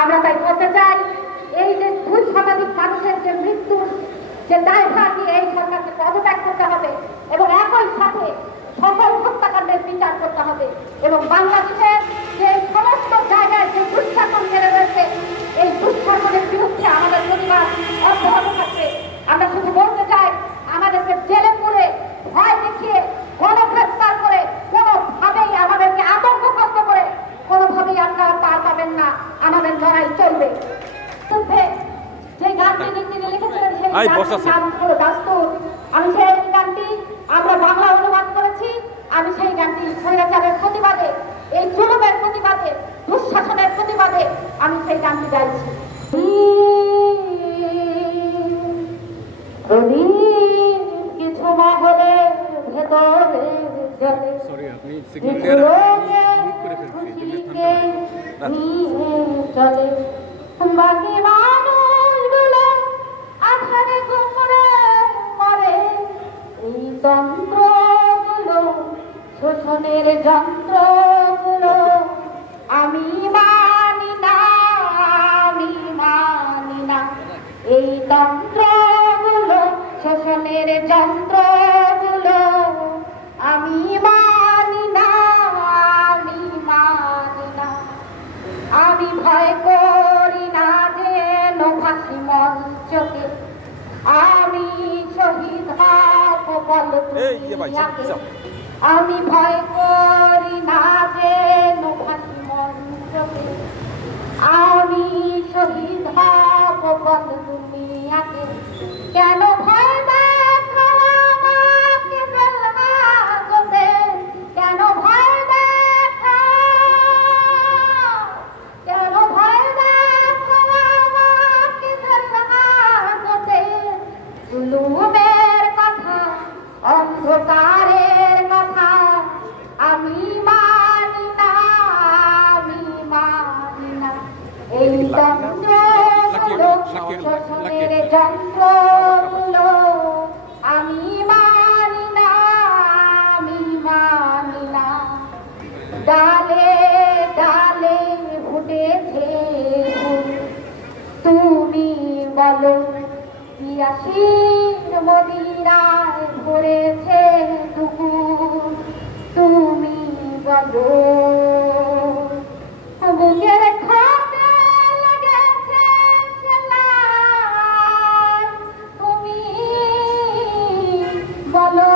আমরা তাই বলতে চাই, এই যে 2 শতাধিক মানুষের যে মৃত্যুর যে দায়ভার নিয়ে এই সরকারকে পদত্যাগ করতে হবে এবং একই সাথে সকল হত্যাকাণ্ডের বিচার করতে হবে এবং বাংলাদেশের যে সমস্ত জায়গায় যে দুঃশাসন বেড়ে রয়েছে এই দুঃশাসনের বিরুদ্ধে আমাদের প্রতিবাদ অব্যাহত থাকবে। আমরা শুধু বলতে চাই, আমাদেরকে জেলে পুরে ভয় দেখিয়ে গণগ্রেফতার করে কোনোভাবেই আমাদেরকে আতঙ্কগ্রস্ত করে কোনোভাবেই আপনারা পার পাবেন না। আমাদের লড়াই চলবে। যে গানটি তিনি লিখেছিলেন সেই গান হলো দাস্তুর। আমি সেই গানটি আমরা বাংলা অনুবাদ করেছি। আমি সেই গানটি স্বৈরাচারের প্রতিবাদে, এই জুলুমের প্রতিবাদে, দুঃশাসনের প্রতিবাদে আমি সেই গানটি গাইছি। কিছু মহলের ভেতরে চলে বাকি মানুষগুলো আধারে ঘুরে মরে। এই যন্ত্রগুলো, শোষণের যন্ত্রগুলো আমি মানি না, আমি মানি না। এই যন্ত্রগুলো, শোষণের যন্ত্রগুলো আমি মানি না, আমি মানি না। আমি ভয় করি না যেন ফাঁসি মঞ্চকে, আমি শহীদ হব বল দুনিয়াকে। আমি ভয় করি না যেন ফাঁসি মঞ্চকে, আমি শহীদ হব বল দুনিয়াকে। কেন ভয় দেখাও আমাকে জেলহাজতে, কেন ভয় দেখাও, কেন ভয় দেখাও আমাকে জেলহাজতে। জুলুমের কথা, অন্ধকারের কথা আমি মানি না, আমি মানি না। এই যন্ত্রগুলো, শোষণের যন্ত্রগুলো আমি মানি না, আমি মানি না। ডালে ডালে ফুটেছে ফুল, তুমি বলো ইয়াসির মদিনায় ভরেছে দুপুর, তুমি বলো বুকের খাতে লেগেছে সেলাই, তুমি বলো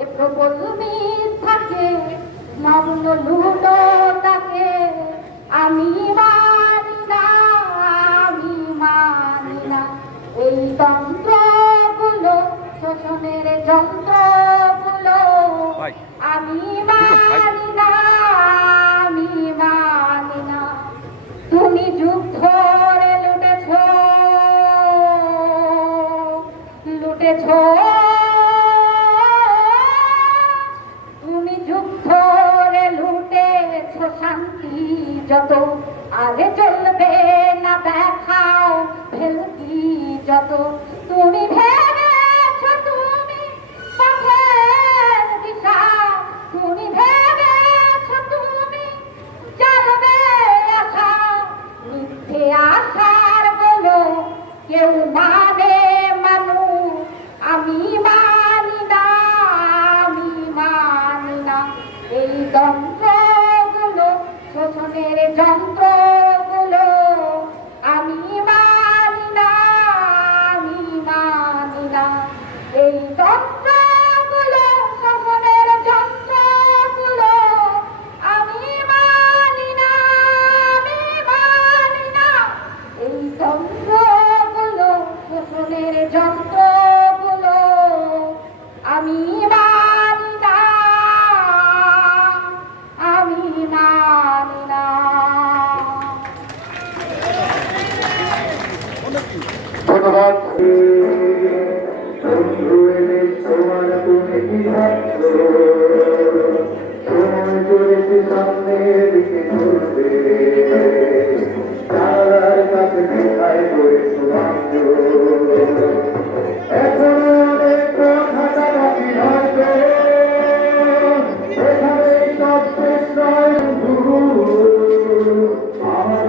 এ প্রবল মিথ্যাকে নগ্ন লুটোটাকে আমি মানি না, আমি মানি না। এই যন্ত্রগুলো, শোষণের যন্ত্রগুলো আমি মানি না, আমি মানি না। তুমি যুগ ধরে লুটেছ, লুটেছ, তুমি যুগ ধরে লুটেছ শান্তি যত, আগে চলবে না দেখাও ভেলকি যত। তুমি ভেবেছ তুমি পথের দিশা, তুমি ভেবেছ তুমি জানবে আশা। মিথ্যে আশার বলো কেউ মানে মানুষ, আমি মানি না, আমি মানি না। এই যন্ত্রগুলো, শোষণের যন্ত্রগুলো আমি মানি না, আমি মানি না। এই যন্ত্রগুলো, শোষণের যন্ত্রগুলো আমি মানি না, আমি মানি না। এই যন্ত্রগুলো, শোষণের যন্ত্রগুলো আমি মানি না, আমি মানি না। ধন্যবাদ। সামনের দিকে চলবে তার কাছে কোথায় করে এখন অনেক কথাটা বাকি হয়তো এখানে সব শেষ নয়, আমাদের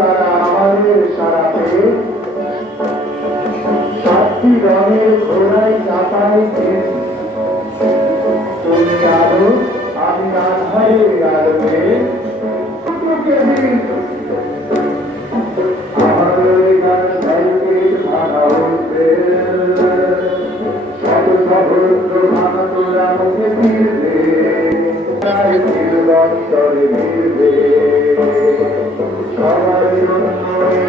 তারা আমাদের সারাতে সাতটি রঙের ঘোড়ায় চাপাই দিয়েছি তুমি আলো আমি আধারে আলোকে কেবি